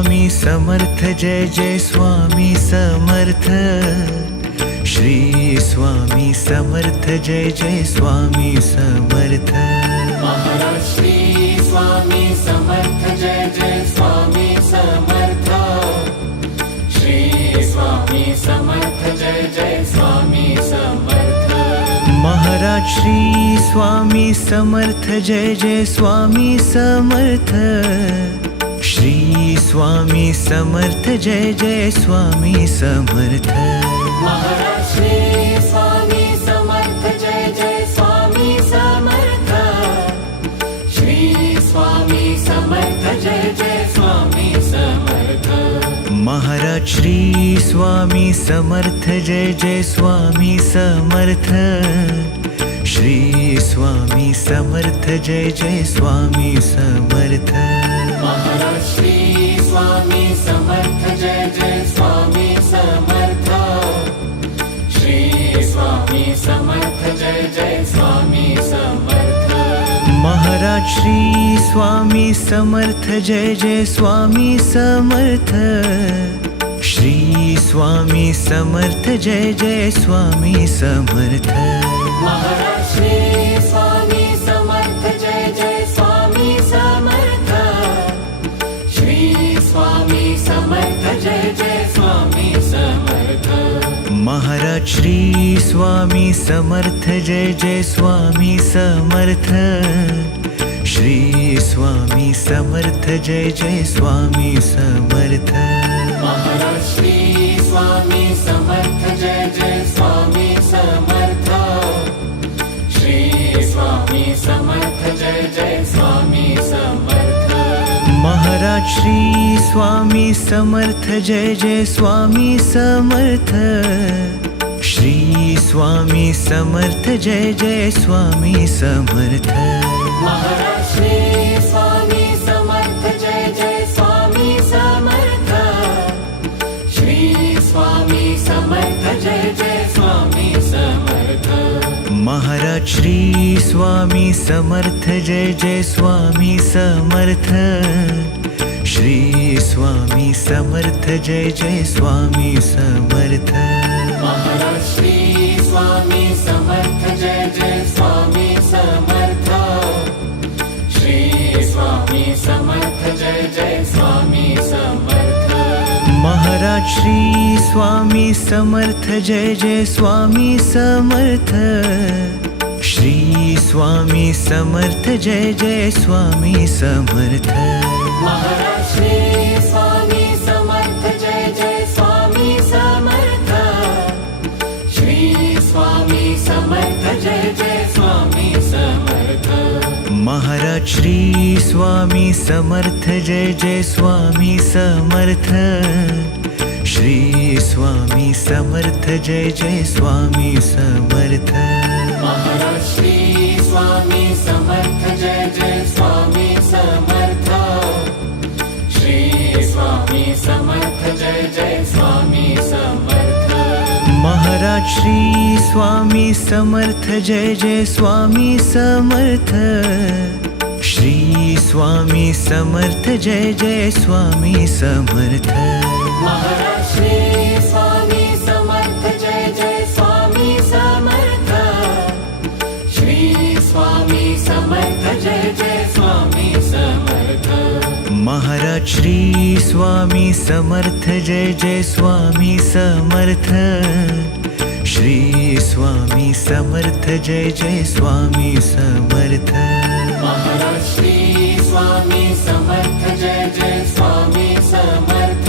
स्वामी समर्थ जय जय स्वामी समर्थ। श्री स्वामी समर्थ जय जय स्वामी समर्थ। महाराज श्री स्वामी समर्थ जय जय स्वामी समर्थ। श्री स्वामी समर्थ जय जय स्वामी समर्थ। महाराज श्री स्वामी समर्थ जय जय स्वामी समर्थ। श्री स्वामी समर्थ जय जय स्वामी समर्थ। महाराज श्री स्वामी समर्थ जय जय स्वामी समर्थ। श्री स्वामी समर्थ जय जय स्वामी समर्थ। महाराज श्री स्वामी समर्थ जय जय स्वामी समर्थ। श्री स्वामी समर्थ जय जय स्वामी समर्थ। महाराज श्री स्वामी समर्थ जय जय स्वामी समर्थ। श्री स्वामी समर्थ जय जय स्वामी समर्थ। महाराज श्री स्वामी समर्थ जय जय स्वामी समर्थ। श्री स्वामी समर्थ जय जय स्वामी समर्थ। महाराज श्री स्वामी समर्थ जय जय स्वामी समर्थ। श्री स्वामी समर्थ जय जय स्वामी समर्थ। महाराज श्री स्वामी समर्थ जय जय स्वामी समर्थ। श्री स्वामी समर्थ जय जय स्वामी समर्थ। महाराज श्री स्वामी समर्थ जय जय स्वामी समर्थ। श्री स्वामी समर्थ जय जय स्वामी समर्थ। महाराज श्री स्वामी समर्थ जय जय स्वामी समर्थ। श्री स्वामी समर्थ जय जय स्वामी समर्थ। महाराज श्री स्वामी समर्थ जय जय स्वामी समर्थ। श्री स्वामी समर्थ जय जय स्वामी समर्थ। महाराज श्री स्वामी समर्थ जय जय स्वामी समर्थ। श्री स्वामी समर्थ जय जय स्वामी समर्थ। महाराज श्री स्वामी समर्थ जय जय स्वामी समर्थ। श्री स्वामी समर्थ जय जय स्वामी समर्थ। महाराज श्री स्वामी समर्थ जय जय स्वामी समर्थ। श्री स्वामी समर्थ जय जय स्वामी समर्थ। महाराज श्री स्वामी समर्थ जय जय स्वामी समर्थ। श्री स्वामी समर्थ जय जय स्वामी समर्थ। महाराज श्री स्वामी समर्थ जय जय स्वामी समर्थ। श्री स्वामी समर्थ जय जय स्वामी समर्थ। महाराज श्री स्वामी समर्थ जय जय स्वामी समर्थ। श्री स्वामी समर्थ जय जय स्वामी समर्थ। महाराज श्री स्वामी समर्थ जय जय स्वामी समर्थ। श्री स्वामी समर्थ जय जय स्वामी समर्थ। महाराज श्री स्वामी समर्थ जय जय स्वामी समर्थ। श्री स्वामी समर्थ जय जय स्वामी समर्थ। महाराज श्री स्वामी समर्थ जय जय स्वामी समर्थ। श्री स्वामी समर्थ जय जय स्वामी समर्थ। महाराज श्री स्वामी समर्थ जय जय स्वामी समर्थ।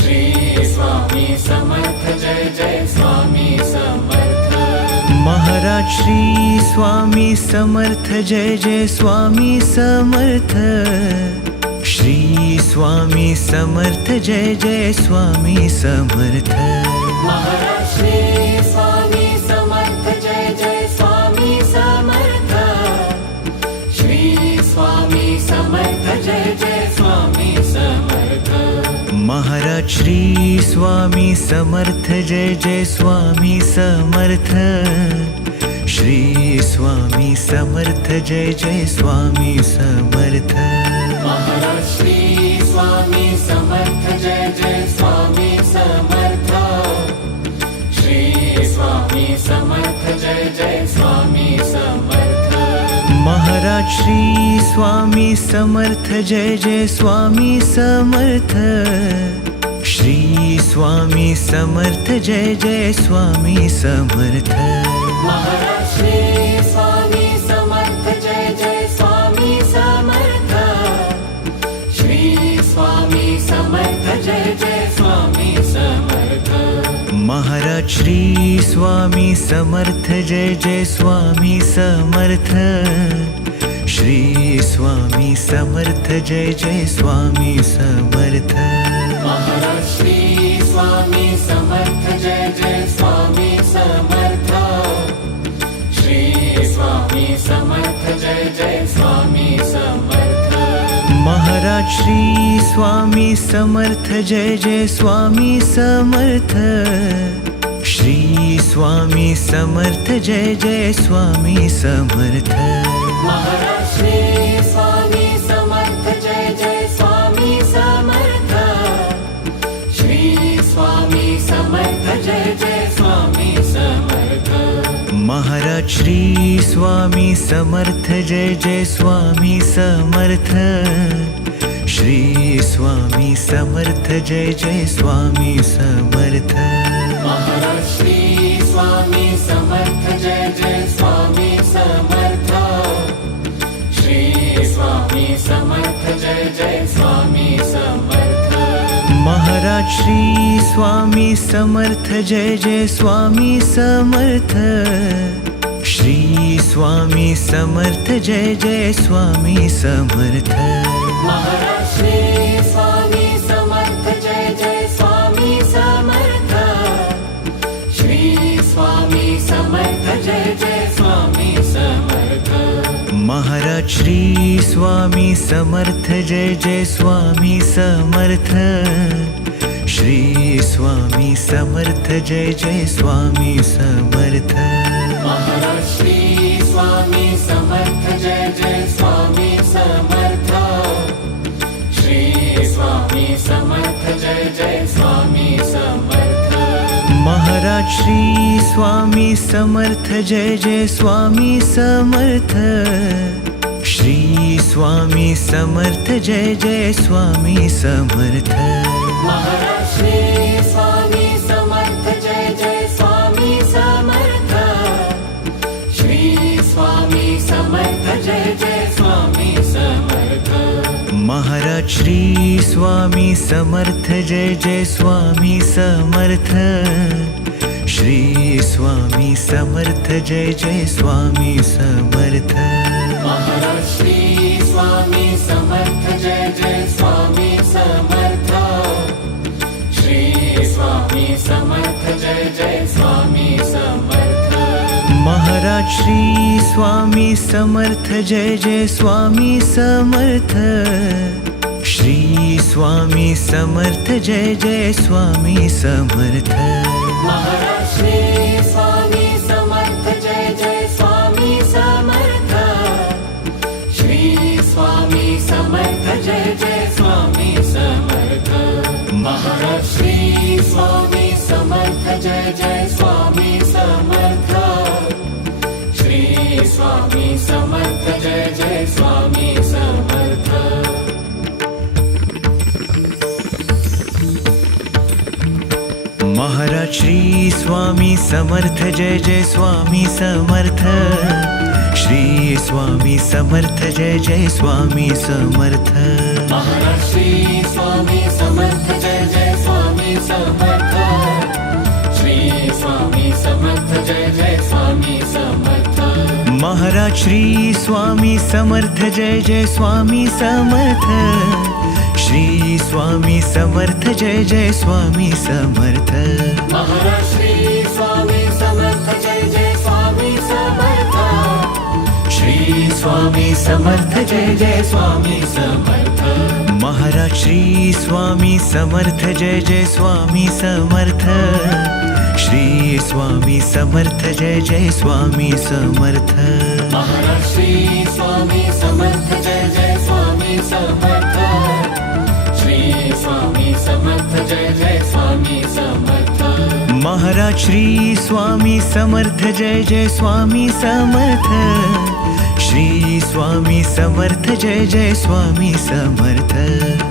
श्री स्वामी समर्थ जय जय स्वामी समर्थ। महाराज श्री स्वामी समर्थ जय जय स्वामी समर्थ। श्री स्वामी समर्थ जय जय स्वामी समर्थ। महाराज श्री स्वामी समर्थ जय जय स्वामी समर्थ। श्री स्वामी समर्थ जय जय स्वामी समर्थ। महाराज श्री स्वामी समर्थ जय जय स्वामी समर्थ। श्री स्वामी समर्थ जय जय स्वामी समर्थ। महाराज श्री स्वामी समर्थ जय जय स्वामी समर्थ श्री स्वामी समर्थ जय जय स्वामी समर्थ महाराज श्री स्वामी समर्थ जय जय स्वामी समर्थ श्री स्वामी समर्थ जय जय स्वामी समर्थ महाराज श्री स्वामी समर्थ जय जय स्वामी समर्थ श्री स्वामी समर्थ जय जय स्वामी समर्थ महाराज श्री स्वामी समर्थ जय जय स्वामी समर्थ श्री स्वामी समर्थ जय जय स्वामी समर्थ महाराज श्री स्वामी समर्थ जय जय स्वामी समर्थ श्री स्वामी समर्थ जय जय स्वामी समर्थ महाराज श्री स्वामी समर्थ जय जय स्वामी समर्थ श्री स्वामी समर्थ जय जय स्वामी समर्थ महाराज श्री स्वामी समर्थ जय जय स्वामी समर्थ श्री स्वामी समर्थ जय जय स्वामी समर्थ महाराज श्री स्वामी समर्थ जय जय स्वामी समर्थ श्री स्वामी समर्थ जय जय स्वामी समर्थ महाराज श्री स्वामी समर्थ जय जय स्वामी समर्थ श्री स्वामी समर्थ जय जय स्वामी समर्थ महाराज श्री स्वामी समर्थ जय जय स्वामी समर्थ श्री स्वामी समर्थ जय जय स्वामी समर्थ महाराज श्री स्वामी समर्थ जय जय स्वामी समर्थ श्री स्वामी समर्थ जय जय स्वामी समर्थ महाराज श्री स्वामी समर्थ जय जय स्वामी समर्थ श्री स्वामी समर्थ जय जय स्वामी समर्थ महाराज श्री स्वामी समर्थ जय जय स्वामी समर्थ श्री स्वामी समर्थ जय जय स्वामी समर्थ महाराज श्री स्वामी समर्थ जय जय स्वामी समर्थ श्री स्वामी समर्थ जय जय स्वामी समर्थ महाराज श्री स्वामी समर्थ जय जय स्वामी समर्थ श्री स्वामी समर्थ जय जय स्वामी समर्थ महाराज श्री स्वामी समर्थ जय जय स्वामी समर्थ श्री स्वामी समर्थ जय जय स्वामी समर्थ महाराज श्री स्वामी समर्थ जय जय स्वामी समर्थ श्री स्वामी समर्थ जय जय स्वामी समर्थ महाराज श्री स्वामी समर्थ जय जय स्वामी समर्थ श्री स्वामी समर्थ जय जय स्वामी समर्थ महाराज श्री स्वामी समर्थ जय जय स्वामी समर्थ श्री स्वामी समर्थ जय जय स्वामी समर्थ महाराज श्री स्वामी समर्थ जय जय स्वामी समर्थ श्री स्वामी समर्थ जय जय स्वामी समर्थ महाराज श्री स्वामी समर्थ जय जय स्वामी समर्थ श्री स्वामी समर्थ जय जय स्वामी समर्थ महाराज श्री स्वामी समर्थ जय जय स्वामी समर्थ श्री स्वामी समर्थ जय जय स्वामी समर्थ महाराज श्री स्वामी समर्थ जय जय स्वामी समर्थ श्री स्वामी समर्थ जय जय स्वामी समर्थ महाराज श्री स्वामी समर्थ जय जय स्वामी समर्थ श्री स्वामी समर्थ जय जय स्वामी समर्थ महाराज श्री स्वामी समर्थ जय जय स्वामी समर्थ श्री स्वामी समर्थ जय जय स्वामी समर्थ महाराज श्री स्वामी समर्थ जय जय स्वामी समर्थ श्री स्वामी समर्थ जय जय स्वामी समर्थ महाराज श्री स्वामी समर्थ जय जय स्वामी समर्थ श्री स्वामी समर्थ जय जय स्वामी समर्थ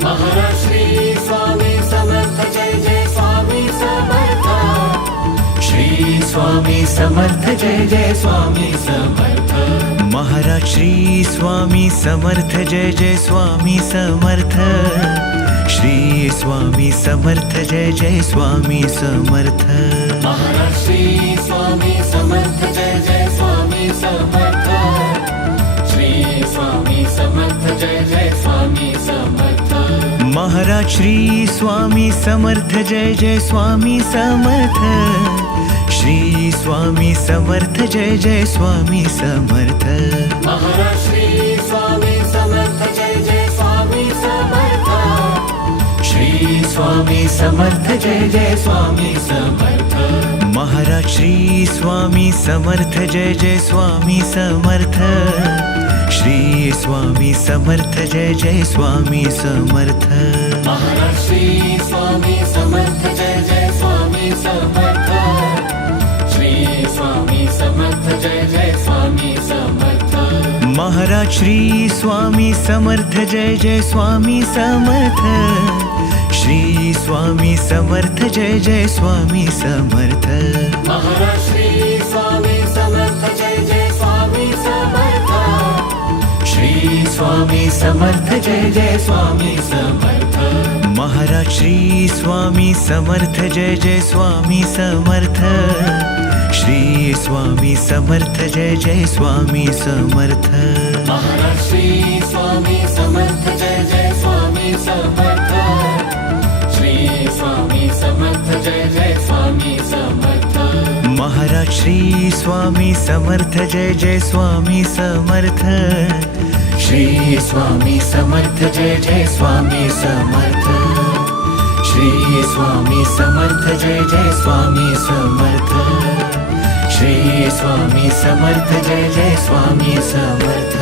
महाराज श्री स्वामी समर्थ जय जय स्वामी समर्थ श्री स्वामी समर्थ जय जय स्वामी समर्थ महाराज श्री स्वामी समर्थ जय जय स्वामी समर्थ श्री स्वामी समर्थ जय जय स्वामी समर्थ महाराज श्री स्वामी समर्थ जय जय स्वामी समर्थ श्री स्वामी समर्थ जय जय स्वामी समर्थ महाराज श्री स्वामी समर्थ जय जय स्वामी समर्थ श्री स्वामी समर्थ जय जय स्वामी समर्थ महाराज श्री स्वामी समर्थ जय जय स्वामी समर्थ श्री स्वामी समर्थ जय जय स्वामी समर्थ महाराज श्री स्वामी समर्थ जय जय स्वामी समर्थ श्री स्वामी समर्थ जय जय स्वामी समर्थ महाराज श्री स्वामी समर्थ जय जय स्वामी समर्थ श्री स्वामी समर्थ जय जय स्वामी समर्थ महाराज श्री स्वामी समर्थ जय जय स्वामी समर्थ श्री स्वामी समर्थ जय जय स्वामी समर्थ महाराज श्री स्वामी समर्थ जय जय स्वामी समर्थ श्री स्वामी समर्थ जय जय स्वामी समर्थ महाराज श्री स्वामी समर्थ जय जय स्वामी समर्थ श्री स्वामी समर्थ जय जय स्वामी समर्थ महाराज श्री स्वामी समर्थ जय जय स्वामी समर्थ श्री स्वामी समर्थ जय जय स्वामी समर्थ महाराज श्री स्वामी समर्थ जय जय स्वामी समर्थ श्री स्वामी समर्थ जय जय स्वामी समर्थ श्री स्वामी समर्थ जय जय स्वामी समर्थ श्री स्वामी समर्थ जय जय Swami Samarth.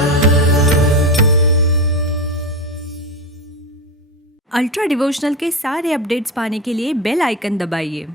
Ultra devotional के सारे updates पाने के लिए बेल आइकन दबाइए।